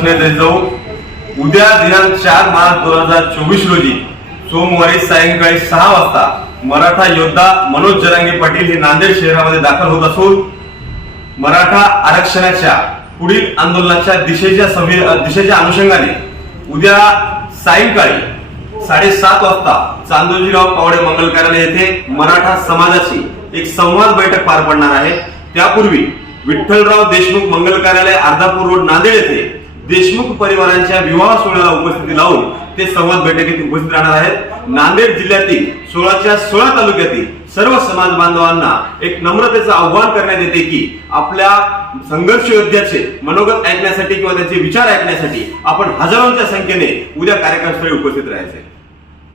प्रश्न येतो. उद्या दिनांक 4 मार्च 2024 रोजी सोमवारी सायंकाळी 6 वाजता मराठा योद्धा मनोज जरांगे पाटील हे नांदेड शहरामध्ये दाखल होत असून मराठा आरक्षणाच्या पुढील आंदोलनाच्या दिशेच्या अनुषंगाने उद्या सायंकाळी 7:30 वाजता चांदोजीराव पावडे मंगल कार्यालय येथे मराठा समाजाची एक संवाद बैठक पार पडणार आहे. त्यापूर्वी विठ्ठलराव देशमुख मंगल कार्यालय अर्धापूर रोड नांदेड येथे देशमुख परिवारांच्या विवाह सोहळ्याला उपस्थिती लावून ते संवाद बैठकीत उपस्थित राहणार आहेत. नांदेड जिल्ह्यातील 16च्या 16 तालुक्यातील सर्व समाज बांधवांना एक नम्रतेचं आव्हान करण्यात येते की आपल्या संघर्ष योद्ध्याचे मनोगत ऐकण्यासाठी किंवा त्यांचे विचार ऐकण्यासाठी आपण हजारोंच्या संख्येने उद्या कार्यक्रमस्थळी उपस्थित राहायचे.